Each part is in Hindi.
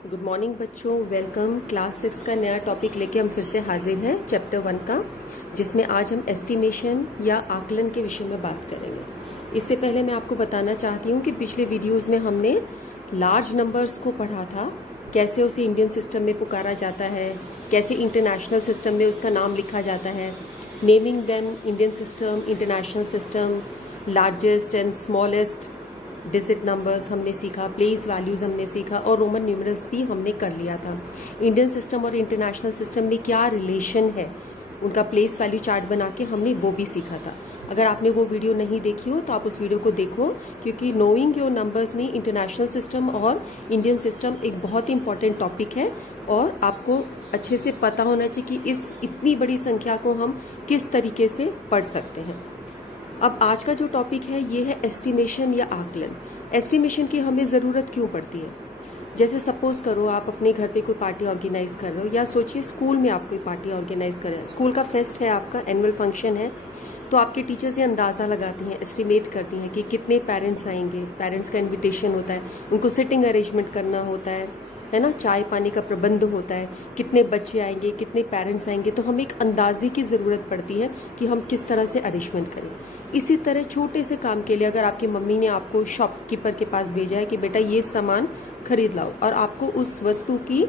गुड मॉर्निंग बच्चों, वेलकम। क्लास 6 का नया टॉपिक लेके हम फिर से हाजिर हैं, चैप्टर 1 का, जिसमें आज हम एस्टिमेशन या आकलन के विषय में बात करेंगे। इससे पहले मैं आपको बताना चाहती हूँ कि पिछले वीडियोस में हमने लार्ज नंबर्स को पढ़ा था, कैसे उसे इंडियन सिस्टम में पुकारा जाता है, कैसे इंटरनेशनल सिस्टम में उसका नाम लिखा जाता है, naming them Indian system, international system, largest and smallest digit numbers हमने सीखा, प्लेस वैल्यूज हमने सीखा और रोमन न्यूमरल्स भी हमने कर लिया था। इंडियन सिस्टम और इंटरनेशनल सिस्टम में क्या रिलेशन है, उनका प्लेस वैल्यू चार्ट बना के हमने वो भी सीखा था। अगर आपने वो वीडियो नहीं देखी हो तो आप उस वीडियो को देखो, क्योंकि नोइंग योर नंबर्स में इंटरनेशनल सिस्टम और इंडियन सिस्टम एक बहुत ही इंपॉर्टेंट टॉपिक है और आपको अच्छे से पता होना चाहिए कि इस इतनी बड़ी संख्या को हम किस तरीके से पढ़ सकते हैं। अब आज का जो टॉपिक है ये है एस्टिमेशन या आकलन। एस्टिमेशन की हमें जरूरत क्यों पड़ती है? जैसे सपोज करो आप अपने घर पे कोई पार्टी ऑर्गेनाइज कर रहे हो, या सोचिए स्कूल में आप कोई पार्टी ऑर्गेनाइज कर रहे हैं, स्कूल का फेस्ट है, आपका एनुअल फंक्शन है, तो आपके टीचर्स ये अंदाजा लगाती हैं, एस्टिमेट करती हैं कि कितने पेरेंट्स आएंगे। पेरेंट्स का इन्विटेशन होता है, उनको सिटिंग अरेंजमेंट करना होता है ना, चाय पानी का प्रबंध होता है, कितने बच्चे आएंगे, कितने पेरेंट्स आएंगे, तो हमें एक अंदाजे की जरूरत पड़ती है कि हम किस तरह से अरेंजमेंट करें। इसी तरह छोटे से काम के लिए अगर आपकी मम्मी ने आपको शॉपकीपर के पास भेजा है कि बेटा ये सामान खरीद लाओ, और आपको उस वस्तु की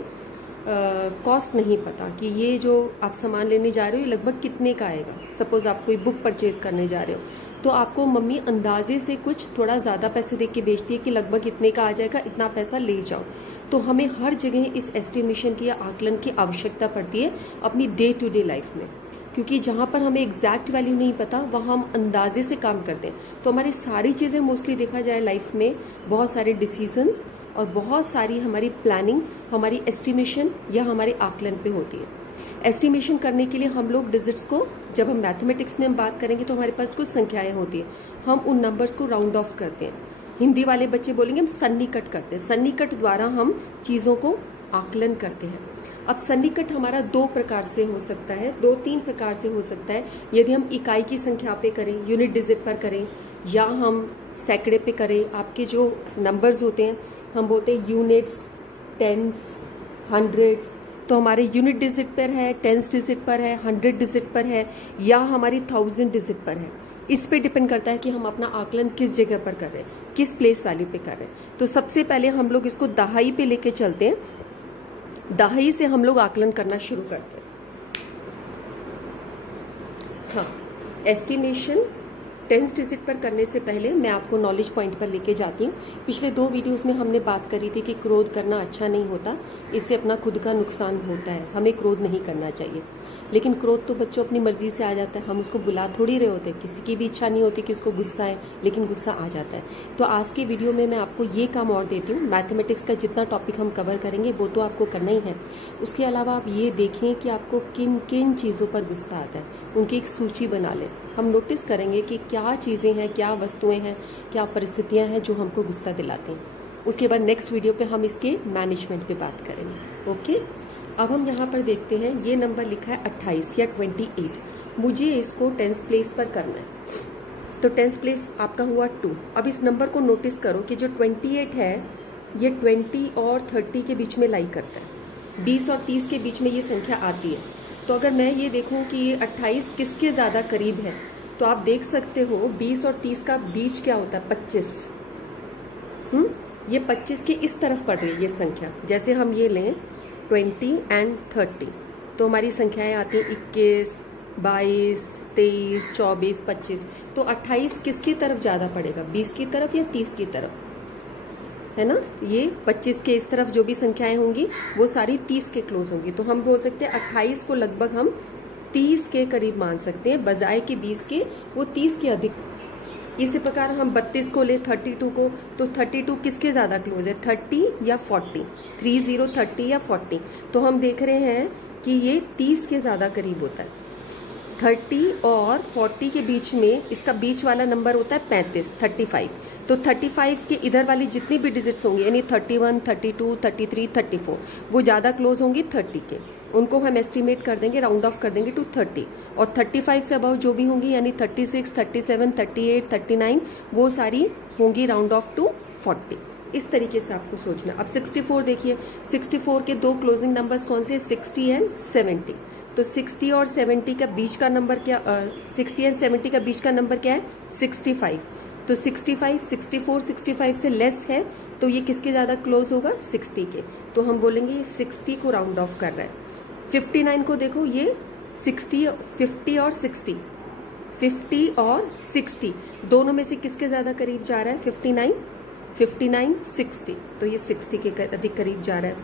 कॉस्ट नहीं पता कि ये जो आप सामान लेने जा रहे हो ये लगभग कितने का आएगा। सपोज आप कोई बुक परचेज करने जा रहे हो तो आपको मम्मी अंदाजे से कुछ थोड़ा ज्यादा पैसे देके के बेचती है कि लगभग इतने का आ जाएगा, इतना पैसा ले जाओ। तो हमें हर जगह इस एस्टिमेशन की या आकलन की आवश्यकता पड़ती है अपनी डे टू डे लाइफ में, क्योंकि जहां पर हमें एग्जैक्ट वैल्यू नहीं पता वहां हम अंदाजे से काम करते हैं। तो हमारी सारी चीजें मोस्टली देखा जाए लाइफ में, बहुत सारे डिसीजंस और बहुत सारी हमारी प्लानिंग हमारी एस्टिमेशन या हमारे आकलन पे होती है। एस्टिमेशन करने के लिए हम लोग डिजिट्स को, जब हम मैथमेटिक्स में हम बात करेंगे तो हमारे पास कुछ संख्याएं होती है, हम उन नंबर्स को राउंड ऑफ करते हैं। हिंदी वाले बच्चे बोलेंगे हम सन्निकट करते हैं, सन्निकट द्वारा हम चीजों को आकलन करते हैं। अब सन्निकट हमारा दो प्रकार से हो सकता है, दो तीन प्रकार से हो सकता है। यदि हम इकाई की संख्या पे करें, यूनिट डिजिट पर करें, या हम सैकड़े पे करें। आपके जो नंबर्स होते हैं हम बोलते हैं यूनिट्स, टेंस, हंड्रेड्स, तो हमारे यूनिट डिजिट पर है, टेंस डिजिट पर है, 100 डिजिट पर है, या हमारी 1000 डिजिट पर है। इस पे डिपेंड करता है कि हम अपना आकलन किस जगह पर कर रहे हैं, किस प्लेस वैल्यू पे कर रहे हैं। तो सबसे पहले हम लोग इसको दहाई पे लेके चलते हैं, दहाई से हम लोग आकलन करना शुरू करते हैं। हाँ, एस्टिमेशन टेंस डिजिट पर करने से पहले मैं आपको नॉलेज पॉइंट पर लेके जाती हूँ। पिछले 2 वीडियोस में हमने बात करी थी कि क्रोध करना अच्छा नहीं होता, इससे अपना खुद का नुकसान होता है, हमें क्रोध नहीं करना चाहिए। लेकिन क्रोध तो बच्चों अपनी मर्जी से आ जाता है, हम उसको बुला थोड़ी रहे होते, किसी की भी इच्छा नहीं होती कि उसको गुस्सा आए, लेकिन गुस्सा आ जाता है। तो आज के वीडियो में मैं आपको ये काम और देती हूँ, मैथमेटिक्स का जितना टॉपिक हम कवर करेंगे वो तो आपको करना ही है, उसके अलावा आप ये देखें कि आपको किन किन चीजों पर गुस्सा आता है, उनकी एक सूची बना लें। हम नोटिस करेंगे कि क्या चीजें हैं, क्या वस्तुएं हैं, क्या परिस्थितियां हैं जो हमको गुस्सा दिलाती हैं। उसके बाद नेक्स्ट वीडियो पे हम इसके मैनेजमेंट पे बात करेंगे। ओके, अब हम यहाँ पर देखते हैं, ये नंबर लिखा है 28 या 28। मुझे इसको टेंस प्लेस पर करना है, तो टेंस प्लेस आपका हुआ 2। अब इस नंबर को नोटिस करो कि जो 28 है ये 20 और 30 के बीच में लाई करता है, 20 और 30 के बीच में ये संख्या आती है। तो अगर मैं ये देखूं कि ये 28 किसके ज्यादा करीब है, तो आप देख सकते हो 20 और 30 का बीच क्या होता है, 25। ये 25 के इस तरफ पड़ रही है ये संख्या। जैसे हम ये लें 20 एंड 30, तो हमारी संख्याएं आती हैं 21, 22, 23, 24, 25। तो 28 किसकी तरफ ज्यादा पड़ेगा, 20 की तरफ या 30 की तरफ, है ना। ये 25 के इस तरफ जो भी संख्याएं होंगी वो सारी 30 के क्लोज होंगी। तो हम बोल सकते हैं 28 को लगभग हम 30 के करीब मान सकते हैं, बजाय कि 20 के, वो 30 के अधिक। इसी प्रकार हम 32 को ले, 32 को, तो 32 किसके ज्यादा क्लोज है, 30 या 40, 30, 30 या 40। तो हम देख रहे हैं कि ये 30 के ज्यादा करीब होता है। 30 और 40 के बीच में इसका बीच वाला नंबर होता है 35, 35। तो 35 के इधर वाली जितनी भी डिजिट्स होंगी, यानी 31, 32, 33, 34, वो ज्यादा क्लोज होंगी 30 के, उनको हम एस्टिमेट कर देंगे, राउंड ऑफ कर देंगे टू 30। और 35 से अबव जो भी होंगी, यानी 36, 37, 38, 39, वो सारी होंगी राउंड ऑफ टू 40। इस तरीके से आपको सोचना। अब 64 देखिए, 64 के दो क्लोजिंग नंबर्स कौन से, 60 एंड 70। तो 60 और 70 का बीच का नंबर क्या, 60 एंड 70 का बीच का नंबर क्या है, 65। तो 65, 64, 65 से लेस है, तो ये किसके ज्यादा क्लोज होगा, 60 के। तो हम बोलेंगे ये 60 को राउंड ऑफ कर रहा है। 59 को देखो, ये 60, 50 और 60, 50 और 60 दोनों में से किसके ज्यादा करीब जा रहा है, 59, 59, 60। तो ये 60 के अधिक करीब जा रहा है।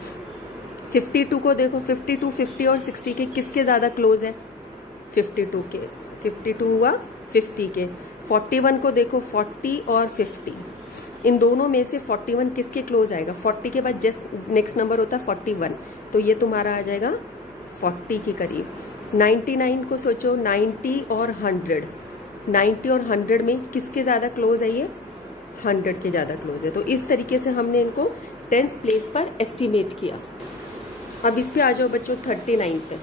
52 को देखो, 52, 50 और 60 के किसके ज्यादा क्लोज है, 52 के। 52 हुआ 50 के। 41 को देखो, 40 और 50, इन दोनों में से 41 किसके क्लोज आएगा, 40 के बाद जस्ट नेक्स्ट नंबर होता है 41, तो ये तुम्हारा आ जाएगा 40 के करीब। 99 को सोचो, 90 और 100, 90 और 100 में किसके ज्यादा क्लोज है, ये 100 के ज्यादा क्लोज है। तो इस तरीके से हमने इनको 10th प्लेस पर एस्टिमेट किया। अब इस पे आ जाओ बच्चों 39 पे।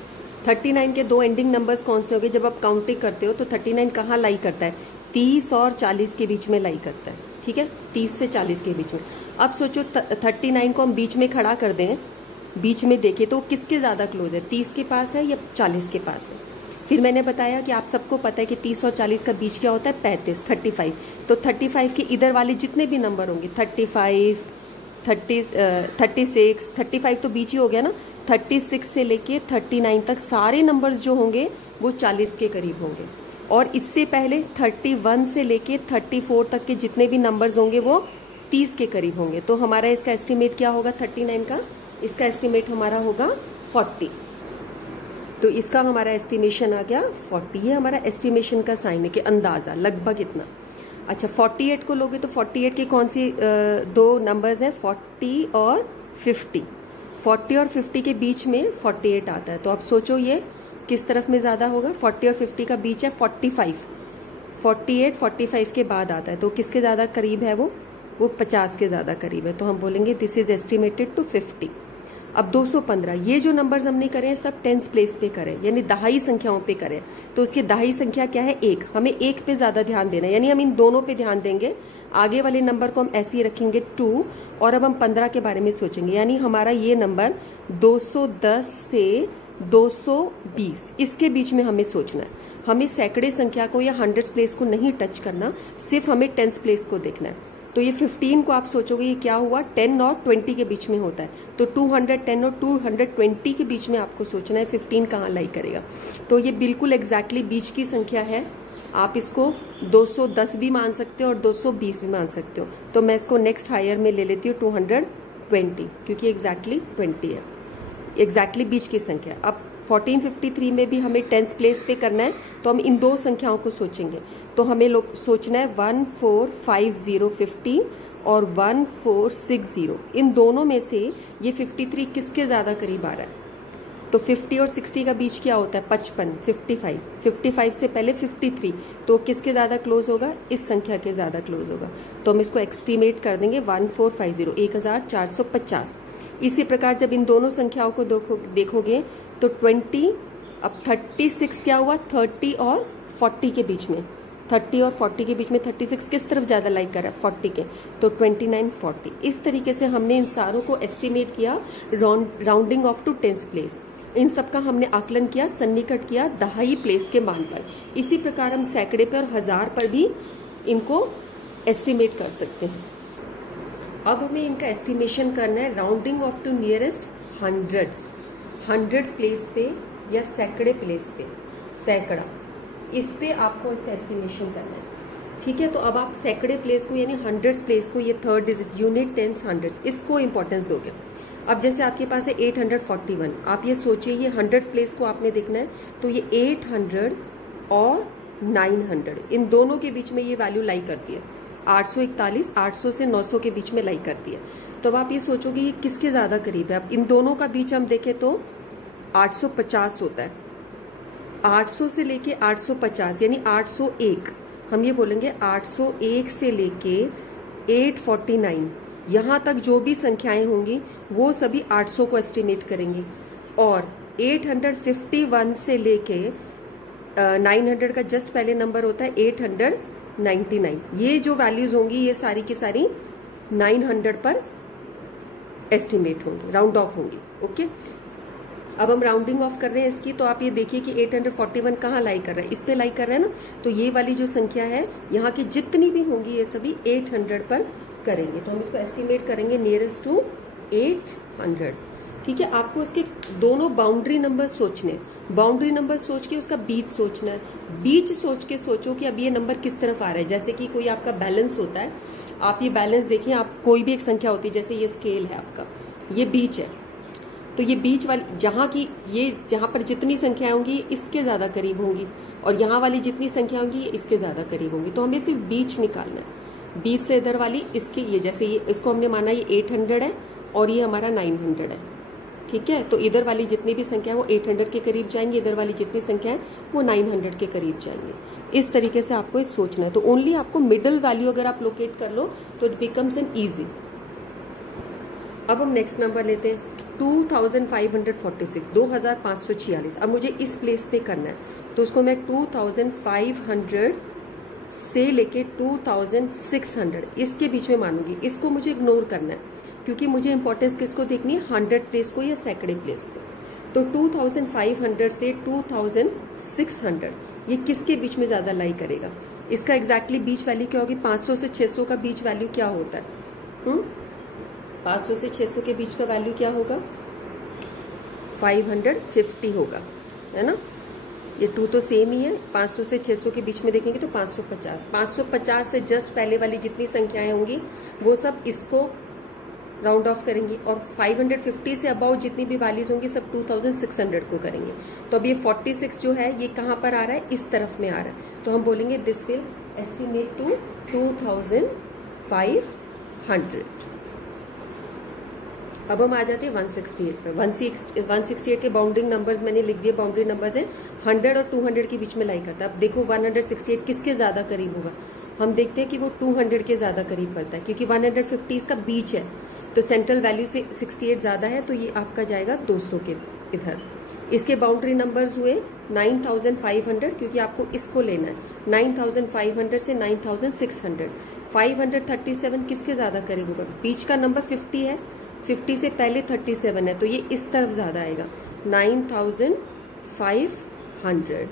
39 के दो एंडिंग नंबर्स कौन से होंगे, जब आप काउंटिंग करते हो तो 39 कहाँ लाई करता है, 30 और 40 के बीच में लाई करता है, ठीक है, 30 से 40 के बीच में। अब सोचो 39 को हम बीच में खड़ा कर दें, बीच में देखें तो किसके ज्यादा क्लोज है, 30 के पास है या 40 के पास है। फिर मैंने बताया कि आप सबको पता है कि 30 और 40 का बीच क्या होता है, 35, 35। तो 35 के इधर वाले जितने भी नंबर होंगे, 35, 36, 35 तो बीच ही हो गया ना, 36 से लेके 39 तक सारे नंबर्स जो होंगे वो 40 के करीब होंगे। और इससे पहले 31 से लेके 34 तक के जितने भी नंबर्स होंगे वो 30 के करीब होंगे। तो हमारा इसका एस्टिमेट क्या होगा 39 का, इसका एस्टिमेट हमारा होगा 40। तो इसका हमारा एस्टिमेशन आ गया 40। ये हमारा एस्टिमेशन का साइन है कि अंदाजा लगभग इतना। अच्छा 48 को लोगे तो 48 के कौन सी दो नंबर्स हैं, 40 और 50। 40 और 50 के बीच में 48 आता है। तो अब सोचो ये किस तरफ में ज्यादा होगा, 40 और 50 का बीच है 45, 48 45 के बाद आता है, तो किसके ज्यादा करीब है वो 50 के ज्यादा करीब है। तो हम बोलेंगे दिस इज एस्टिमेटेड टू 50। अब 215, ये जो नंबर्स हमने करे सब 10th प्लेस पे करें, यानी दहाई संख्याओं पे करें। तो उसकी दहाई संख्या क्या है, 1। हमें 1 पे ज्यादा ध्यान देना है, यानी हम इन दोनों पे ध्यान देंगे। आगे वाले नंबर को हम ऐसे ही रखेंगे 2, और अब हम 15 के बारे में सोचेंगे, यानी हमारा ये नंबर 210 से 220 इसके बीच में हमें सोचना है। हमें सैकड़े संख्या को या 100th प्लेस को नहीं टच करना, सिर्फ हमें 10th प्लेस को देखना है। तो ये 15 को आप सोचोगे ये क्या हुआ, 10 और 20 के बीच में होता है। तो 210 और 220 के बीच में आपको सोचना है 15 कहाँ लाई करेगा। तो ये बिल्कुल एग्जैक्टली बीच की संख्या है। आप इसको 210 भी मान सकते हो और 220 भी मान सकते हो। तो मैं इसको नेक्स्ट हायर में ले लेती हूँ 220, क्योंकि एग्जैक्टली 20 है, एग्जैक्टली बीच की संख्या। अब 1453 में भी हमें 10th प्लेस पे करना है, तो हम इन दो संख्याओं को सोचेंगे। तो हमें सोचना है 145050 और 1460, इन दोनों में से ये 53 किसके ज्यादा करीब आ रहा है। तो 50 और 60 का बीच क्या होता है, 55, 55, 55 से पहले 53, तो किसके ज्यादा क्लोज होगा, इस संख्या के ज्यादा क्लोज होगा। तो हम इसको एस्टिमेट कर देंगे 1450, 1450। इसी प्रकार जब इन दोनों संख्याओं को देखोगे तो 20, अब 36 क्या हुआ, 30 और 40 के बीच में, 30 और 40 के बीच में 36 किस तरफ ज्यादा लाइक कर रहा है, 40 के। तो 29, 40। इस तरीके से हमने इन सारों को एस्टिमेट किया rounding off to 10th place. इन सबका हमने आकलन किया, सन्निकट किया दहाई प्लेस के मान पर। इसी प्रकार हम सैकड़े पर और 1000 पर भी इनको एस्टिमेट कर सकते हैं। अब हमें इनका एस्टिमेशन करना है rounding off to nearest 100th place पे या सैकड़े प्लेस पे, सैकड़ा, इस पे आपको इसका एस्टिमेशन करना है। ठीक है, तो अब आप सैकड़े प्लेस को यानी 100th प्लेस को, ये 3rd digit unit, 10th, 100th, इसको इंपॉर्टेंस दोगे। अब जैसे आपके पास है 841, आप ये सोचिए ये 100th प्लेस को आपने देखना है, तो ये 800 और 900 इन दोनों के बीच में ये वैल्यू लाई करती है। 841 800 से 900 के बीच में लाई करती है। तो अब आप ये सोचोगे ये किसके ज्यादा करीब है। अब इन दोनों का बीच हम देखें तो 850 होता है, 800 से लेके 850 यानी 801, हम ये बोलेंगे 801 से लेके 849 यहां तक जो भी संख्याएं होंगी वो सभी 800 को एस्टिमेट करेंगे। और 851 से लेके 900 का जस्ट पहले नंबर होता है 899, ये जो वैल्यूज होंगी ये सारी की सारी 900 पर एस्टिमेट होंगे, राउंड ऑफ होंगे। ओके, अब हम राउंडिंग ऑफ कर रहे हैं इसकी, तो आप ये देखिए कि 841 कहाँ लाई कर रहा है, इस पे लाई कर रहे हैं ना, तो ये वाली जो संख्या है यहाँ की जितनी भी होंगी ये सभी 800 पर करेंगे, तो हम इसको एस्टिमेट करेंगे नियरेस्ट टू 800। ठीक है, आपको इसके दोनों बाउंड्री नंबर सोचने, बाउंड्री नंबर सोच के उसका बीच सोचना है, बीच सोच के सोचो कि अब ये नंबर किस तरफ आ रहा है। जैसे कि कोई आपका बैलेंस होता है, आप ये बैलेंस देखिए, आप कोई भी एक संख्या होती है, जैसे ये स्केल है आपका, ये बीच है, तो ये बीच वाली जहां पर जितनी संख्याएं होंगी इसके ज्यादा करीब होंगी, और यहाँ वाली जितनी संख्या होंगी ये इसके ज्यादा करीब होंगी, तो हमें सिर्फ बीच निकालना है। बीच से इधर वाली इसके, ये जैसे ये इसको हमने माना ये 800 है और ये हमारा 900 है। ठीक है, तो इधर वाली जितनी भी संख्या है वो 800 के करीब जाएंगी, इधर वाली जितनी संख्या है वो 900 के करीब जाएंगे। इस तरीके से आपको ये सोचना है। तो ओनली आपको मिडिल वैल्यू अगर आप लोकेट कर लो तो इट बिकम्स एन ईजी। अब हम नेक्स्ट नंबर लेते हैं 2546, 2546। अब मुझे इस प्लेस पे करना है, तो उसको मैं 2500 से लेके 2600 इसके बीच में मानूंगी। इसको मुझे इग्नोर करना है क्योंकि मुझे इंपॉर्टेंस किसको देखनी है, 100 प्लेस को या सैकड़े प्लेस को। तो 2500 से 2600 ये किसके बीच में ज्यादा लाई करेगा, इसका एग्जैक्टली बीच वैल्यू क्या होगी, 500 से 600 का बीच वैल्यू क्या होता है, 500 से 600 के बीच का वैल्यू क्या होगा, 550 होगा, है ना। ये 2 तो सेम ही है। 500 से 600 के बीच में देखेंगे तो 550, 550 से जस्ट पहले वाली जितनी संख्याएं होंगी वो सब इसको राउंड ऑफ करेंगी, और 550 से अबाउट जितनी भी वैल्यूज होंगी सब 2600 को करेंगे। तो अब ये 46 जो है ये कहां पर आ रहा है, इस तरफ में आ रहा है, तो हम बोलेंगे दिस विल एस्टिमेट टू 2500। अब हम आ जाते हैं 168 पे। 168 के बाउंड्रिंग नंबर्स मैंने लिख दिए, बाउंड्री नंबर्स हैं 100 और 200 के बीच में लाई करता है। अब देखो 168 किसके ज्यादा करीब होगा, हम देखते हैं कि वो 200 के ज्यादा करीब पड़ता है, क्योंकि 150 इसका बीच है, तो सेंट्रल वैल्यू से 68 ज्यादा है, तो ये आपका जाएगा 200 के इधर। इसके बाउंड्री नंबर्स हुए 9500, क्योंकि आपको इसको लेना है, 9500 से 9600। 537 किसके ज्यादा करीब होगा, बीच का नंबर 50 है, 50 से पहले 37 है, तो ये इस तरफ ज्यादा आएगा, 9500।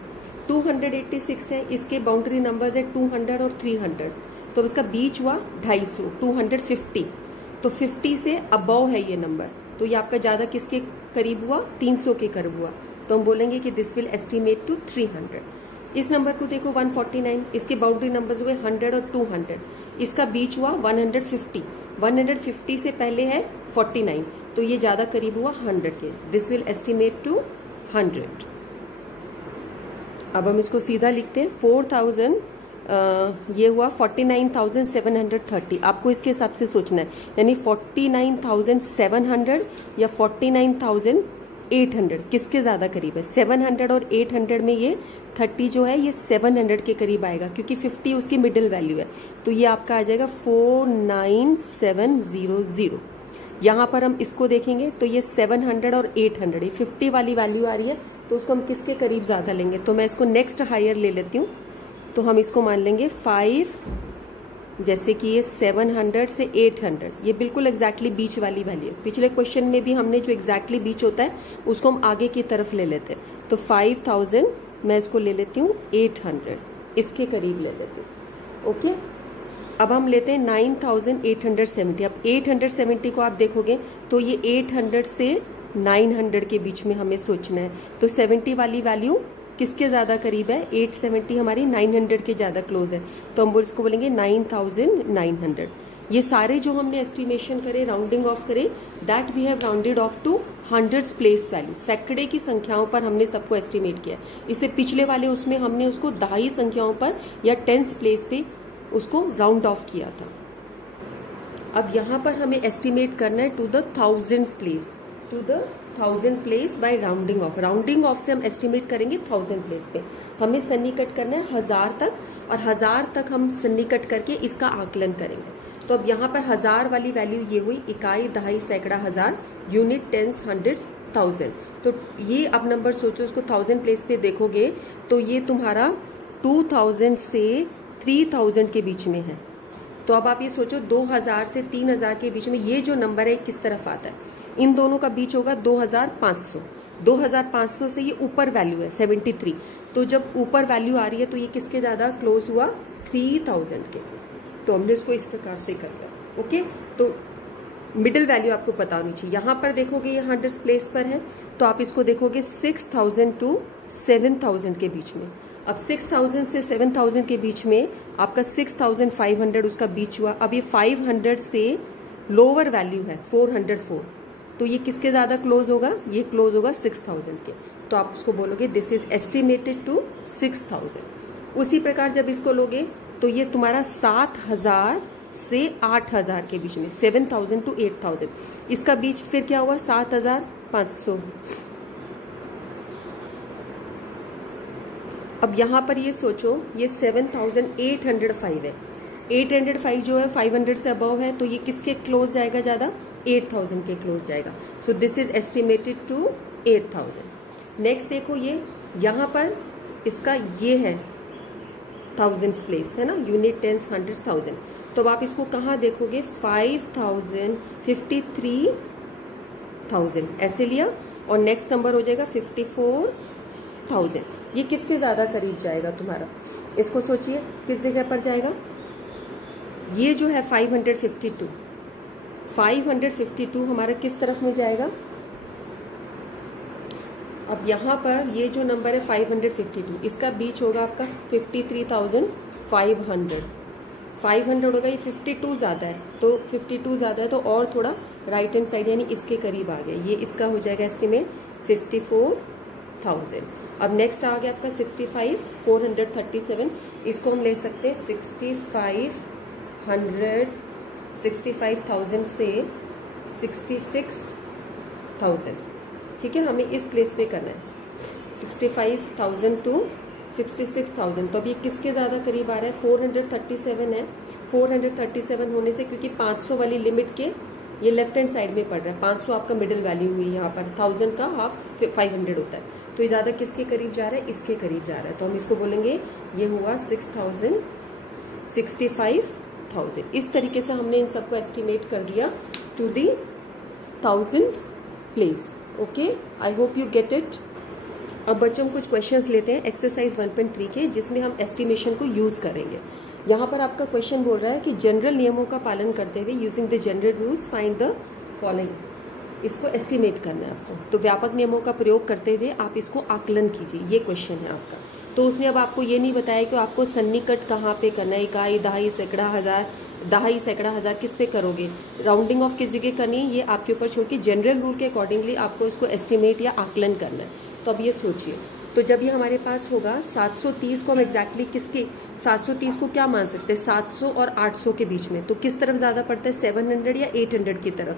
286 है, इसके बाउंड्री नंबर्स है 200 और 300, तो इसका बीच हुआ 250, 250, तो 50 से अबव है ये नंबर, तो ये आपका ज्यादा किसके करीब हुआ, 300 के करीब हुआ, तो हम बोलेंगे कि दिस विल एस्टिमेट टू 300। इस नंबर को देखो 149, इसके बाउंड्री नंबर्स हुए 100 और 200, इसका बीच हुआ 150, 150 से पहले है 49, तो ये ज्यादा करीब हुआ 100 के, दिस विल एस्टिमेट टू 100। अब हम इसको सीधा लिखते हैं 4000, ये हुआ 49,730। आपको इसके हिसाब से सोचना है, यानी 49,700 या 49,800 किसके ज्यादा करीब है। 700 और 800 में ये 30 जो है ये 700 के करीब आएगा, क्योंकि 50 उसकी मिडिल वैल्यू है, तो ये आपका आ जाएगा 49700। यहां पर हम इसको देखेंगे तो ये 700 और 800, ये 50 वाली वैल्यू आ रही है, तो उसको हम किसके करीब ज्यादा लेंगे, तो मैं इसको नेक्स्ट हायर ले लेती हूँ, तो हम इसको मान लेंगे 5, जैसे कि ये 700 से 800, ये बिल्कुल एग्जैक्टली बीच वाली वैल्यू है। पिछले क्वेश्चन में भी हमने जो एग्जैक्टली बीच होता है उसको हम आगे की तरफ ले लेते हैं, तो 5000 मैं इसको ले लेती हूँ 800, इसके करीब ले लेती हूँ। ओके, अब हम लेते हैं 9870। अब 870 को आप देखोगे तो ये 800 से 900 के बीच में हमें सोचना है, तो 70 वाली वैल्यू किसके ज्यादा करीब है, 870 हमारी 900 के ज्यादा क्लोज है, तो हम इसको बोलेंगे 9900। ये सारे जो हमने एस्टिमेशन करे, राउंडिंग ऑफ करे, that we have rounded off to hundreds place value, सैकड़े की संख्याओं पर हमने सबको एस्टिमेट किया। इससे पिछले वाले उसमें हमने उसको दहाई संख्याओं पर या टेंस प्लेस पे उसको राउंड ऑफ किया था। अब यहां पर हमें एस्टिमेट करना है to the thousands place, to the 1000 place by rounding off. Rounding off से हम एस्टिमेट करेंगे 1000 प्लेस पे। हमें सन्निकट करना है 1000 तक, और 1000 तक हम सन्निकट करके इसका आकलन करेंगे। तो अब यहाँ पर 1000 वाली वैल्यू ये हुई, इकाई, दहाई, सैकड़ा, हजार, यूनिट, टेंस, हंड्रेड्स, 1000। तो ये अब नंबर सोचो, उसको 1000 प्लेस पे देखोगे तो ये तुम्हारा 2000 से 3000 के बीच में है। तो तो अब आप ये सोचो 2000 से 3000 के बीच में ये जो नंबर है किस तरफ आता है, इन दोनों का बीच होगा 2500। 2500 से ये ऊपर वैल्यू है 73, तो जब ऊपर वैल्यू आ रही है तो ये किसके ज्यादा क्लोज हुआ, 3000 के। तो हमने इसको इस प्रकार से कर दिया। ओके, तो मिडिल वैल्यू आपको पता होनी चाहिए। यहां पर देखोगे ये 100 प्लेस पर है, तो आप इसको देखोगे 6000 टू 7000 के बीच में। अब 6000 से 7000 के बीच में आपका 6500 उसका बीच हुआ। अब ये 500 से लोअर वैल्यू है 404, तो ये किसके ज्यादा क्लोज होगा, ये क्लोज होगा 6000 के। तो आप उसको बोलोगे दिस इज एस्टिमेटेड टू 6000। उसी प्रकार जब इसको लोगे तो ये तुम्हारा 7000 से 8000 के बीच में, 7000 टू 8000, इसका बीच फिर क्या हुआ 7500। अब यहां पर ये सोचो ये 7805 है, 805 जो है 500 से अबव है, तो ये किसके क्लोज जाएगा ज्यादा, 8000 के क्लोज जाएगा। So this is estimated to 8000। Next देखो ये यहां पर इसका ये है थाउजेंड्स प्लेस है ना, यूनिट, टेंस, हंड्रेड्स, थाउजेंड। तो अब आप इसको कहाँ देखोगे, 5000, 53,000 ऐसे लिया, और नेक्स्ट नंबर हो जाएगा 54,000। ये किसके ज्यादा करीब जाएगा तुम्हारा, इसको सोचिए किस जगह पर जाएगा, ये जो है 552 हमारा किस तरफ में जाएगा। अब यहां पर ये जो नंबर है 552, इसका बीच होगा आपका 53,500। 500 होगा, ये 52 ज्यादा है, तो 52 ज्यादा है तो और थोड़ा राइट हैंड साइड यानी इसके करीब आ गया, ये इसका हो जाएगा एस्टिमेट 54,000। अब नेक्स्ट आ गया आपका 65,437, इसको हम ले सकते हैं 65,000 से 66,000। ठीक है, हमें इस प्लेस पे करना है 65,000 टू 66,000। तो अब ये किसके ज्यादा करीब आ रहा है, 437 है। 437 होने से क्योंकि 500 वाली लिमिट के ये लेफ्ट हैंड साइड में पड़ रहा है, 500 आपका मिडिल वैल्यू हुई यहाँ पर, 1000 का हाफ 500 होता है, तो ये ज्यादा किसके करीब जा रहा है, इसके करीब जा रहा है। तो हम इसको बोलेंगे ये हुआ 6000, 65,000। इस तरीके से हमने इन सबको एस्टिमेट कर दिया to the thousands place. Okay, I hope you get it. अब बच्चों कुछ क्वेश्चंस लेते हैं एक्सरसाइज 1.3 के, जिसमें हम एस्टिमेशन को यूज करेंगे। यहाँ पर आपका क्वेश्चन बोल रहा है कि जनरल नियमों का पालन करते हुए using the general rules find the following. इसको एस्टिमेट करना है आपको, तो व्यापक नियमों का प्रयोग करते हुए आप इसको आकलन कीजिए, ये क्वेश्चन है आपका। तो उसने अब आपको ये नहीं बताया कि आपको सन्निकट कहाँ पे करना है, इकाई, दहाई, सैकड़ा, हजार, दहाई, सैकड़ा, हजार किस पे करोगे, राउंडिंग ऑफ किस जगह करनी है, ये आपके ऊपर छोड़ के जनरल रूल के अकॉर्डिंगली आपको इसको एस्टिमेट या आकलन करना है। तो अब ये सोचिए, तो जब ये हमारे पास होगा 730 को हम एग्जैक्टली किसके, 730 को क्या मान सकते हैं, 700 और 800 के बीच में, तो किस तरफ ज्यादा पड़ता है, 700 या 800 की तरफ।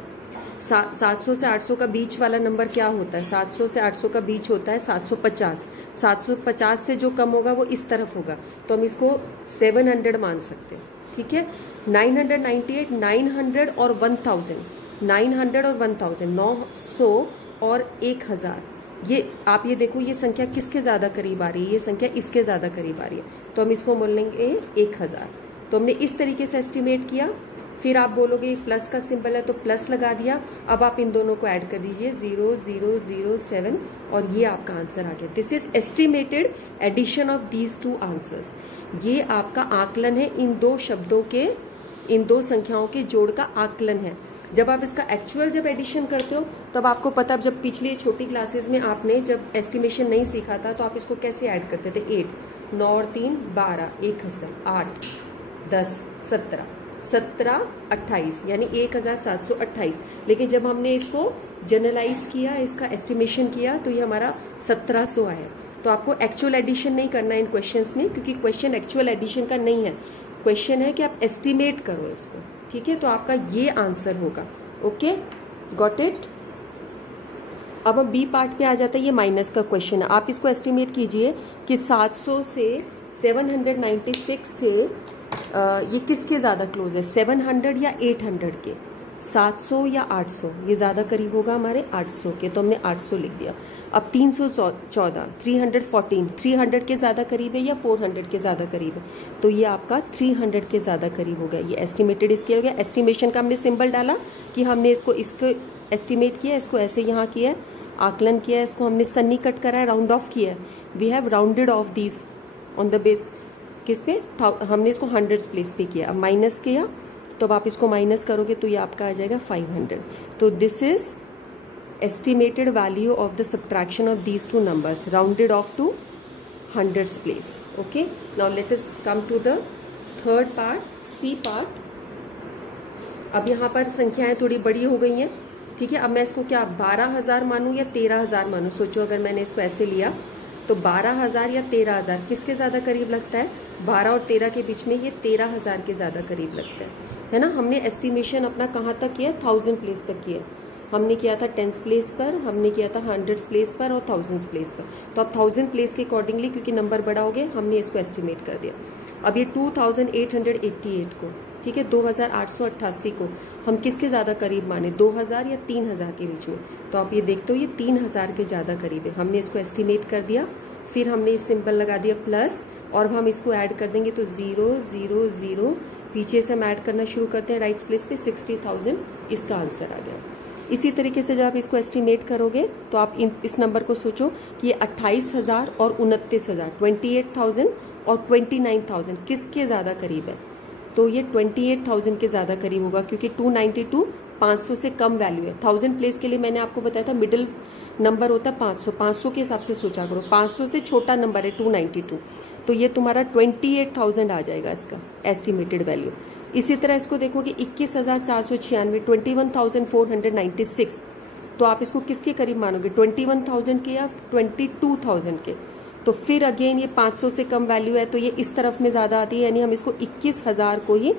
700 से 800 का बीच वाला नंबर क्या होता है, 700 से 800 का बीच होता है 750। 750 से जो कम होगा वो इस तरफ होगा, तो हम इसको 700 मान सकते हैं। ठीक है, 998, 900 और 1000, 900 और 1000, 900 और 1000, ये आप ये देखो ये संख्या किसके ज्यादा करीब आ रही है, ये संख्या इसके ज्यादा करीब आ रही है, तो हम इसको बोलेंगे 1000। तो हमने इस तरीके से एस्टिमेट किया। फिर आप बोलोगे प्लस का सिंबल है तो प्लस लगा दिया। अब आप इन दोनों को ऐड कर दीजिए 0007 और ये आपका आंसर आ गया। This is estimated addition of these two answers. ये आपका आकलन है, इन दो शब्दों के, इन दो संख्याओं के जोड़ का आकलन है। जब आप इसका एक्चुअल जब एडिशन करते हो तब आपको पता, जब पिछली छोटी क्लासेस में आपने जब एस्टिमेशन नहीं सीखा था तो आप इसको कैसे ऐड करते थे, 8, 9 और 3 12, 1000, 8, 10, 17, 17, 28 यानी 1728। लेकिन जब हमने इसको जनरलाइज किया, इसका एस्टिमेशन किया, तो ये हमारा 1700 आया। तो आपको एक्चुअल एडिशन नहीं करना है इन क्वेश्चंस में, क्योंकि क्वेश्चन एक्चुअल एडिशन का नहीं है, क्वेश्चन है कि आप एस्टिमेट करो इसको। ठीक है, तो आपका ये आंसर होगा। Okay, got it. अब हम बी पार्ट पे आ जाता है, ये माइनस का क्वेश्चन है। आप इसको एस्टिमेट कीजिए कि 700 से 796 से ये किसके ज्यादा क्लोज है, 700 या 800 के। 700 या 800, ये ज्यादा करीब होगा हमारे 800 के, तो हमने 800 लिख दिया। अब 314, 314, 300 के ज्यादा करीब है या 400 के ज्यादा करीब है, तो ये आपका 300 के ज्यादा करीब हो गया। ये एस्टिमेटेड इसके हो गया। एस्टिमेशन का हमने सिंबल डाला कि हमने इसको एस्टिमेट किया, इसको ऐसे यहाँ किया है, आकलन किया है, इसको हमने सन्निकट करा है, राउंड ऑफ किया है। We have rounded off these on the base किस पे, हमने इसको हंड्रेड्स प्लेस पे किया। अब माइनस किया, तो अब आप इसको माइनस करोगे तो ये आपका आ जाएगा 500। तो this is estimated value of the subtraction of these two numbers rounded off to hundreds place. Okay, now let us come to the third part, C part. अब यहाँ पर संख्याएं थोड़ी बड़ी हो गई हैं, ठीक है। अब मैं इसको क्या 12,000 मानूं या 13,000 मानूं? सोचो अगर मैंने इसको ऐसे लिया तो 12,000 या 13,000 किसके ज्यादा करीब लगता है? 12 और 13 के बीच में ये 13,000 के ज्यादा करीब लगता है ना। हमने एस्टिमेशन अपना कहाँ तक किया? 1000 प्लेस तक किया। हमने किया था 10s प्लेस पर, हमने किया था 100s प्लेस पर और 1000s प्लेस पर। तो अब 1000 प्लेस के अकॉर्डिंगली, क्योंकि नंबर बड़ा हो गया, हमने इसको एस्टिमेट कर दिया। अब ये 2888 को, ठीक है, 2888 को हम किसके ज्यादा करीब माने? 2000 या 3000 के बीच में। तो आप ये देखते हो ये 3000 के ज्यादा करीब है। हमने इसको एस्टिमेट कर दिया, फिर हमने इस सिंबल लगा दिया प्लस, और अब हम इसको ऐड कर देंगे तो 0 0 0, पीछे से हम ऐड करना शुरू करते हैं राइट प्लेस पे, 60,000 इसका आंसर आ गया। इसी तरीके से जब आप इसको एस्टिमेट करोगे तो आप इस नंबर को सोचो कि ये 28,000 और 29,000, 28,000 और 29,000 किसके ज्यादा करीब है? तो ये 28,000 के ज्यादा करीब होगा, क्योंकि 292 500 से कम वैल्यू है। 1000 प्लेस के लिए मैंने आपको बताया था मिडिल नंबर होता है 500, 500 के हिसाब से सोचा करो। 500 से छोटा नंबर है 292, तो ये तुम्हारा 28,000 आ जाएगा इसका एस्टिमेटेड वैल्यू। इसी तरह इसको देखोगे 21,496, 21,496, तो आप इसको किसके करीब मानोगे? 21,000 के या 22,000 के? तो फिर अगेन ये 500 से कम वैल्यू है, तो ये इस तरफ में ज्यादा आती है, यानी हम इसको 21,000 को ही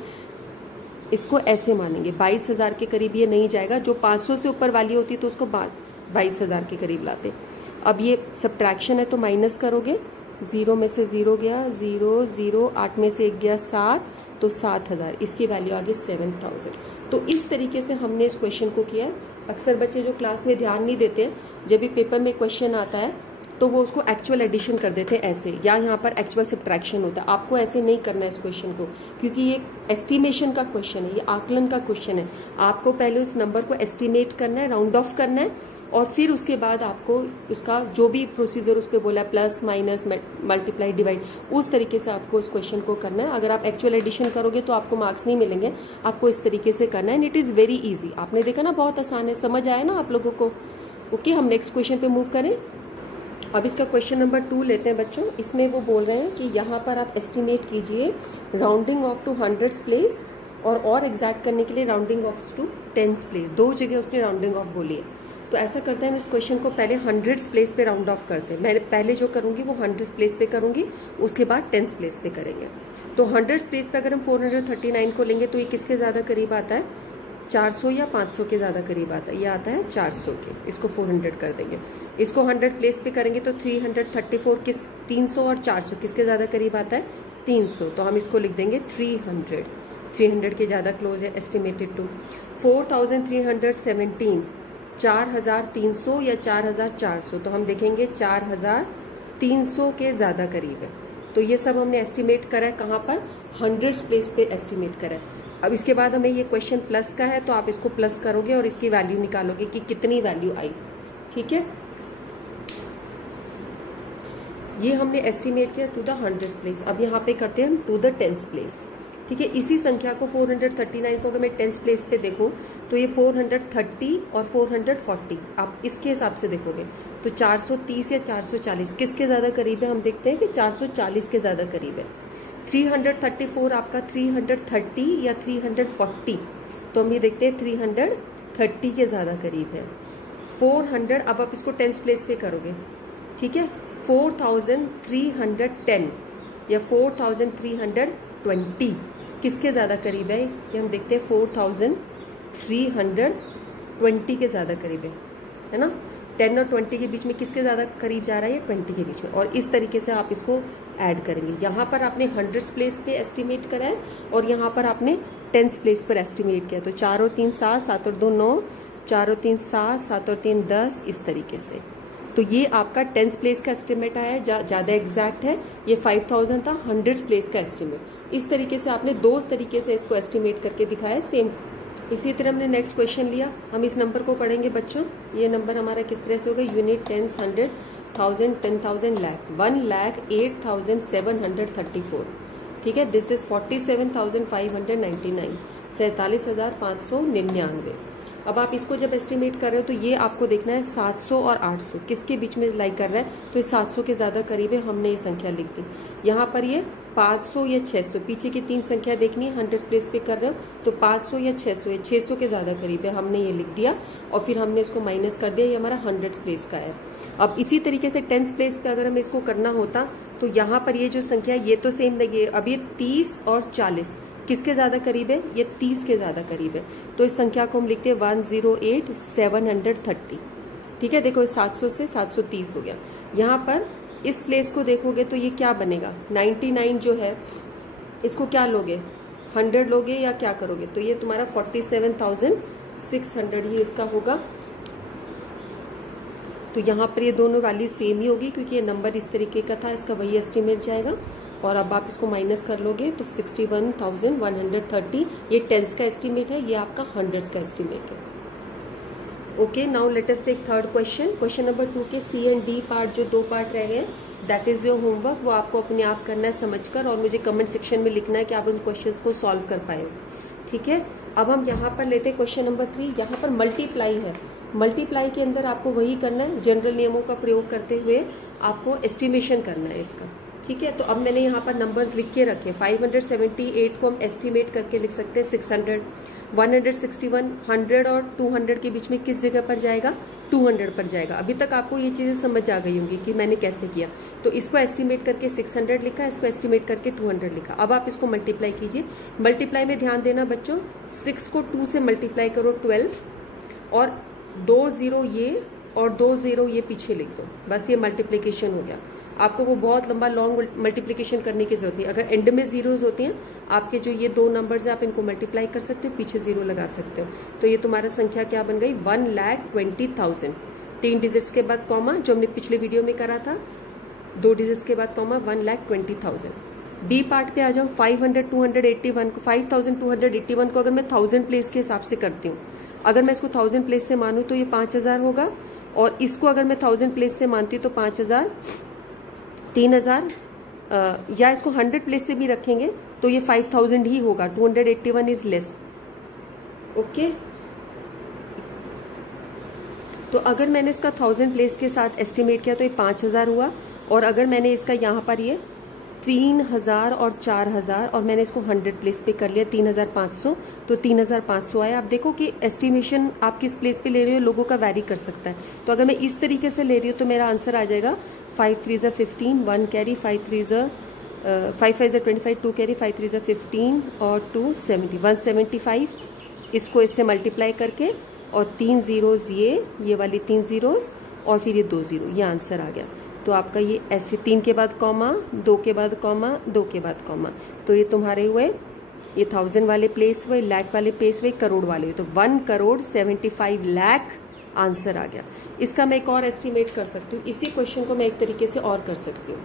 इसको ऐसे मानेंगे। 22,000 के करीब ये नहीं जाएगा। जो 500 से ऊपर वैल्यू होती है तो उसको 22,000 के करीब लाते। अब ये सब्ट्रैक्शन है तो माइनस करोगे, 0 में से 0 गया, 0 0, 8 में से 1 गया 7, तो 7,000, इसकी वैल्यू आ गई 7,000। तो इस तरीके से हमने इस क्वेश्चन को किया है। अक्सर बच्चे जो क्लास में ध्यान नहीं देते हैं, जब भी पेपर में क्वेश्चन आता है तो वो उसको एक्चुअल एडिशन कर देते हैं ऐसे, या यहाँ पर एक्चुअल सब्ट्रैक्शन होता है। आपको ऐसे नहीं करना है इस क्वेश्चन को, क्योंकि ये एस्टिमेशन का क्वेश्चन है, ये आकलन का क्वेश्चन है। आपको पहले उस नंबर को एस्टिमेट करना है, राउंड ऑफ करना है, और फिर उसके बाद आपको उसका जो भी प्रोसीजर उस पर बोला है, प्लस माइनस मल्टीप्लाई डिवाइड, उस तरीके से आपको उस क्वेश्चन को करना है। अगर आप एक्चुअल एडिशन करोगे तो आपको मार्क्स नहीं मिलेंगे, आपको इस तरीके से करना है। And it is very easy. आपने देखा ना, बहुत आसान है, समझ आया ना आप लोगों को? ओके, हम नेक्स्ट क्वेश्चन पे मूव करें। अब इसका क्वेश्चन नंबर 2 लेते हैं बच्चों। इसमें वो बोल रहे हैं कि यहाँ पर आप एस्टिमेट कीजिए rounding off to 100s place, और एग्जैक्ट करने के लिए rounding off to 10s place. 2 जगह उसने राउंडिंग ऑफ बोली है। तो ऐसा करते हैं, इस क्वेश्चन को पहले 100s प्लेस पे राउंड ऑफ करते हैं। मैं पहले जो करूंगी वो 100s प्लेस पे करूंगी, उसके बाद 10s प्लेस पे करेंगे। तो 100s प्लेस पे अगर हम 439 को लेंगे तो ये किसके ज्यादा करीब आता है? 400 या 500 के ज्यादा करीब आता है। ये आता है 400 के, इसको 400 कर देंगे। इसको 100 प्लेस पे करेंगे तो 334 किस 300 और 400 किसके ज्यादा करीब आता है? 300। तो हम इसको लिख देंगे 300, 300 के ज्यादा क्लोज है। एस्टिमेटेड टू 4,317, 4,300 या 4,400, तो हम देखेंगे 4,300 के ज्यादा करीब है। तो ये सब हमने एस्टिमेट करा है कहाँ पर? 100s प्लेस पे एस्टिमेट करा है। अब इसके बाद हमें ये क्वेश्चन प्लस का है, तो आप इसको प्लस करोगे और इसकी वैल्यू निकालोगे कि कितनी वैल्यू आई। ठीक है, ये हमने एस्टिमेट किया टू द 100s प्लेस। अब यहाँ पे करते हैं हम टू द 10s प्लेस। ठीक है, इसी संख्या को 439 को अगर मैं 10s प्लेस पे देखूं तो ये 430 और 440, आप इसके हिसाब से देखोगे तो 430 या 440 किसके ज्यादा करीब है? हम देखते हैं कि 440 के ज्यादा करीब है। 334 आपका 330 या 340, तो हम ये देखते हैं 330 के ज्यादा करीब है। 400, अब आप इसको 10s प्लेस पे करोगे, ठीक है, 4,310 या 4,320 किसके ज्यादा करीब है? ये हम देखते हैं 4,320 के ज्यादा करीब है ना। 10 और 20 के बीच में किसके ज्यादा करीब जा रहा है? ये 20 के बीच में। और इस तरीके से आप इसको ऐड करेंगे। यहाँ पर आपने 100s प्लेस पे एस्टिमेट करा है और यहाँ पर आपने टेंथ प्लेस पर एस्टिमेट किया। तो 4 और 3 7, 7 और 2 9, 4 और 3 7, 7 और 3 10, इस तरीके से। तो ये आपका टेंथ प्लेस का एस्टिमेट आया, ज्यादा एग्जैक्ट है। ये 5000 था 100th प्लेस का एस्टिमेट। इस तरीके से आपने दो तरीके से इसको एस्टिमेट करके दिखाया सेम। इसी तरह हमने नेक्स्ट क्वेश्चन लिया। हम इस नंबर को पढ़ेंगे बच्चों। ये नंबर हमारा किस तरह से होगा, यूनिट, टेंस, 100, 1000, 10,000, लाख, 1,08,734। ठीक है, दिस इज 47,599, 47,599। अब आप इसको जब एस्टिमेट कर रहे हो तो ये आपको देखना है 700 और 800 किसके बीच में लाई कर रहा है। तो ये 700 के ज्यादा करीब है, हमने ये संख्या लिख दी। यहाँ पर ये 500 या 600, पीछे की 3 संख्या देखनी है, 100 प्लेस पे कर रहे हो तो 500 या 600, ये 600 के ज्यादा करीब है, हमने ये लिख दिया। और फिर हमने इसको माइनस कर दिया, ये हमारा 100 प्लेस का है। अब इसी तरीके से 10th प्लेस पे अगर हमें इसको करना होता तो यहाँ पर ये जो संख्या ये तो सेम लगी। अब ये 30 और 40 किसके ज्यादा करीब है, ये 30 के ज्यादा करीब है। तो इस संख्या को हम लिखते हैं 108,730। ठीक है, देखो 700 से 730 हो गया। यहाँ पर इस प्लेस को देखोगे तो ये क्या बनेगा, 99 जो है इसको क्या लोगे, 100 लोगे या क्या करोगे। तो ये तुम्हारा 47,600 ही इसका होगा। तो यहाँ पर ये दोनों वैल्यू सेम ही होगी क्योंकि ये नंबर इस तरीके का था, इसका वही एस्टिमेट जाएगा। और अब आप इसको माइनस कर लोगे तो 61,130 ये 10th का एस्टिमेट है, ये आपका 100th का एस्टिमेट है। Okay, now let us take third question. Question number 2 के सी एंड डी पार्ट, जो 2 पार्ट रह गए, दैट इज योर होमवर्क। वो आपको अपने आप करना है समझकर, और मुझे कमेंट सेक्शन में लिखना है कि आप उन क्वेश्चंस को सॉल्व कर पाए। ठीक है, अब हम यहाँ पर लेते हैं क्वेश्चन नंबर 3। यहाँ पर मल्टीप्लाई है। मल्टीप्लाई के अंदर आपको वही करना है, जनरल नियमों का प्रयोग करते हुए आपको एस्टिमेशन करना है इसका। ठीक है, तो अब मैंने यहाँ पर नंबर्स लिख के रखे। 578 को हम एस्टिमेट करके लिख सकते हैं 600, 161, 100 और 200 के बीच में किस जगह पर जाएगा, 200 पर जाएगा। अभी तक आपको ये चीजें समझ आ गई होंगी कि मैंने कैसे किया। तो इसको एस्टिमेट करके 600 लिखा, इसको एस्टिमेट करके 200 लिखा। अब आप इसको मल्टीप्लाई कीजिए। मल्टीप्लाई में ध्यान देना बच्चों, 6 को 2 से मल्टीप्लाई करो 12, और 2 0 ये और 2 0 ये पीछे लिख दो, बस ये मल्टीप्लीकेशन हो गया। आपको वो बहुत लंबा लॉन्ग मल्टीप्लीकेशन करने की जरूरत नहीं। अगर एंड में जीरोज होती हैं आपके, जो ये 2 नंबर्स है आप इनको मल्टीप्लाई कर सकते हो, पीछे 0 लगा सकते हो। तो ये तुम्हारा संख्या क्या बन गई, 1,20,000। 3 डिजिट्स के बाद कॉमा, जो हमने पिछले वीडियो में करा था, 2 डिजिट्स के बाद कॉमा, 1,20,000। बी पार्ट पे आ जाओ। 5,281 को 5,281 को अगर मैं 1000 प्लेस के हिसाब से करती हूँ, अगर मैं इसको 1000 प्लेस से मानूं तो ये 5000 होगा, और इसको अगर मैं 1000 प्लेस से मानती हूँ तो 5000, 3000, या इसको 100 प्लेस से भी रखेंगे तो ये 5000 ही होगा। 281 इज लेस। ओके, तो अगर मैंने इसका 1000 प्लेस के साथ एस्टिमेट किया तो ये 5000 हुआ, और अगर मैंने इसका यहाँ पर ये 3000 और 4000 और मैंने इसको 100 प्लेस पे कर लिया 3500, तो 3500 आया। आप देखो कि एस्टिमेशन आप किस प्लेस पे ले रहे हो लोगों का वैरी कर सकता है। तो अगर मैं इस तरीके से ले रही हूँ तो मेरा आंसर आ जाएगा 5 3 15, 1 कैरी, 5 3 5 5 25, 2 कैरी, 5 3 15 और 2 70, 175। इसको इससे मल्टीप्लाई करके, और 3 जीरोज ये वाली 3 जीरोज और फिर ये 2 जीरो, ये आंसर आ गया। तो आपका ये ऐसे 3 के बाद कॉमा, 2 के बाद कॉमा, 2 के बाद कॉमा, तो ये तुम्हारे हुए, ये 1000 वाले प्लेस हुए, लाख वाले प्लेस हुए, करोड़ वाले हुए। तो 1,75,00,000 आंसर आ गया। इसका मैं एक और एस्टिमेट कर सकती हूँ। इसी क्वेश्चन को मैं एक तरीके से और कर सकती हूँ।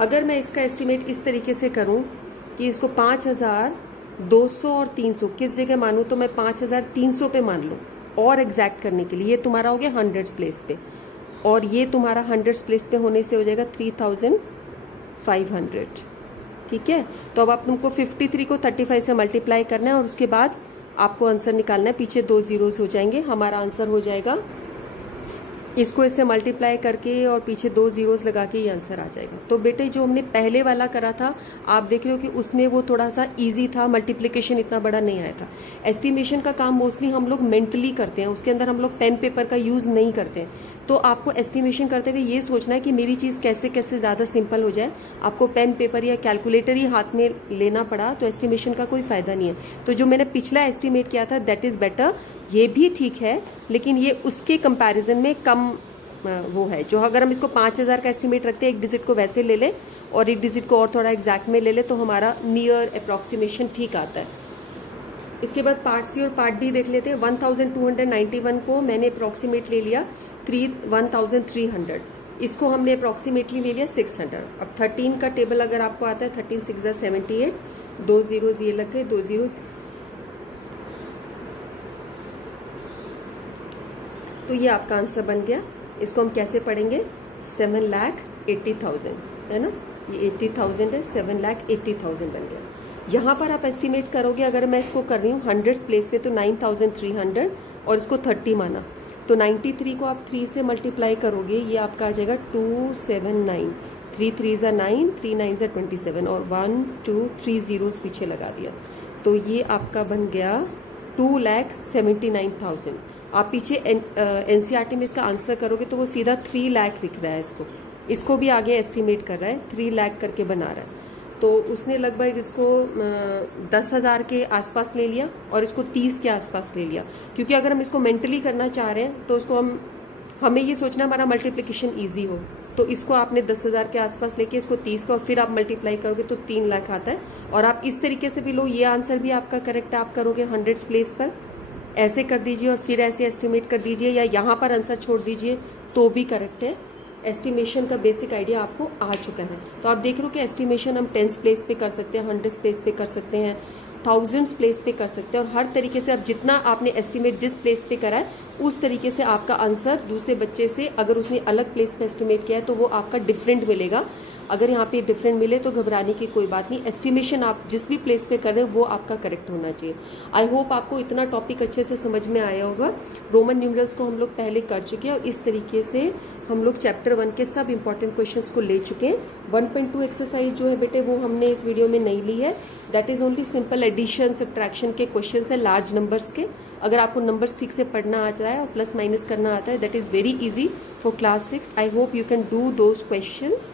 अगर मैं इसका एस्टिमेट इस तरीके से करूँ कि इसको 5200 और 300 किस जगह मानूं, तो मैं 5300 पे मान लूँ और एग्जैक्ट करने के लिए। ये तुम्हारा हो गया 100 प्लेस पे, और ये तुम्हारा 100 प्लेस पे होने से हो जाएगा 3500। ठीक है, तो अब आप तुमको 53 को 35 से मल्टीप्लाई करना है, और उसके बाद आपको आंसर निकालना है। पीछे 2 जीरोस हो जाएंगे, हमारा आंसर हो जाएगा, इसको इससे मल्टीप्लाई करके और पीछे 2 जीरोस लगा के ये आंसर आ जाएगा। तो बेटे जो हमने पहले वाला करा था आप देख रहे हो कि उसमें वो थोड़ा सा इजी था, मल्टीप्लिकेशन इतना बड़ा नहीं आया था। एस्टिमेशन का काम मोस्टली हम लोग मेंटली करते हैं, उसके अंदर हम लोग पेन पेपर का यूज नहीं करते हैं। तो आपको एस्टिमेशन करते हुए ये सोचना है कि मेरी चीज कैसे कैसे ज्यादा सिंपल हो जाए। आपको पेन पेपर या कैलकुलेटर ही हाथ में लेना पड़ा तो एस्टिमेशन का कोई फायदा नहीं है। तो जो मैंने पिछला एस्टिमेट किया था दैट इज बेटर, ये भी ठीक है, लेकिन ये उसके कंपैरिजन में कम वो है। जो अगर हम इसको 5000 का एस्टिमेट रखते हैं, एक डिजिट को वैसे ले लें और एक डिजिट को और थोड़ा एग्जैक्ट में ले ले, तो हमारा नियर अप्रोक्सीमेशन ठीक आता है। इसके बाद पार्ट सी और पार्ट डी देख लेते हैं। 1291 को मैंने अप्रोक्सीमेट ले लिया 1300, इसको हमने अप्रोक्सीमेटली ले लिया 600। अब 13 का टेबल अगर आपको आता है 13 6 78, 2 जीरोस ये लग गए, 2 जीरोस, तो ये आपका आंसर बन गया। इसको हम कैसे पढ़ेंगे, 7,80,000 है ना, ये 80,000 है, 7,80,000 बन गया। यहाँ पर आप एस्टिमेट करोगे, अगर मैं इसको कर रही हूँ हंड्रेड्स प्लेस पे तो 9,300 और इसको 30 माना तो 93 को आप 3 से मल्टीप्लाई करोगे, ये आपका आ जाएगा 279, 3 3 9, 3 9 27 और 1 2 3 जीरोस पीछे लगा दिया, तो ये आपका बन गया 2,79,000। आप पीछे एनसीईआरटी में इसका आंसर करोगे तो वो सीधा 3 लाख लिख रहा है, इसको भी आगे एस्टिमेट कर रहा है, 3 लाख करके बना रहा है। तो उसने लगभग इसको 10,000 के आसपास ले लिया और इसको 30 के आसपास ले लिया, क्योंकि अगर हम इसको मेंटली करना चाह रहे हैं तो उसको हमें ये सोचना हमारा मल्टीप्लिकेशन इजी हो, तो इसको आपने 10,000 के आसपास लेके इसको 30 को और फिर आप मल्टीप्लाई करोगे तो 3 लाख आता है। और आप इस तरीके से भी लो, ये आंसर भी आपका करेक्ट आप करोगे हंड्रेड्स प्लेस पर, ऐसे कर दीजिए और फिर ऐसे एस्टिमेट कर दीजिए, या यहाँ पर आंसर छोड़ दीजिए तो भी करेक्ट है। एस्टिमेशन का बेसिक आइडिया आपको आ चुका है। तो आप देख रहे हो कि एस्टिमेशन हम टेंस प्लेस पे कर सकते हैं, हंड्रेड्स प्लेस पे कर सकते हैं, थाउजेंड्स प्लेस पे कर सकते हैं, और हर तरीके से आप जितना आपने एस्टिमेट जिस प्लेस पे करा है उस तरीके से आपका आंसर दूसरे बच्चे से, अगर उसने अलग प्लेस पे एस्टिमेट किया है तो वो आपका डिफरेंट मिलेगा। अगर यहाँ पे डिफरेंट मिले तो घबराने की कोई बात नहीं, एस्टिमेशन आप जिस भी प्लेस पे कर रहे हो वो आपका करेक्ट होना चाहिए। आई होप आपको इतना टॉपिक अच्छे से समझ में आया होगा। रोमन न्यूमरल्स को हम लोग पहले कर चुके हैं और इस तरीके से हम लोग चैप्टर 1 के सब इंपॉर्टेंट क्वेश्चंस को ले चुके हैं। 1.2 एक्सरसाइज जो है बेटे वो हमने इस वीडियो में नहीं ली है, that is only simple addition subtraction के क्वेश्चन है लार्ज नंबर्स के। अगर आपको नंबर्स ठीक से पढ़ना आता है और प्लस माइनस करना आता है, that is very easy for class 6। I hope you can do those questions,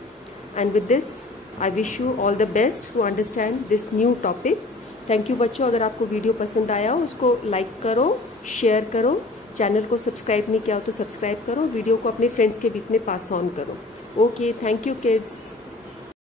and with this I wish you all the best to understand this new topic. Thank you बच्चों। अगर आपको वीडियो पसंद आया हो उसको लाइक करो, शेयर करो, चैनल को सब्सक्राइब नहीं किया हो तो सब्सक्राइब करो, वीडियो को अपने फ्रेंड्स के बीच में पास ऑन करो। Okay, thank you kids.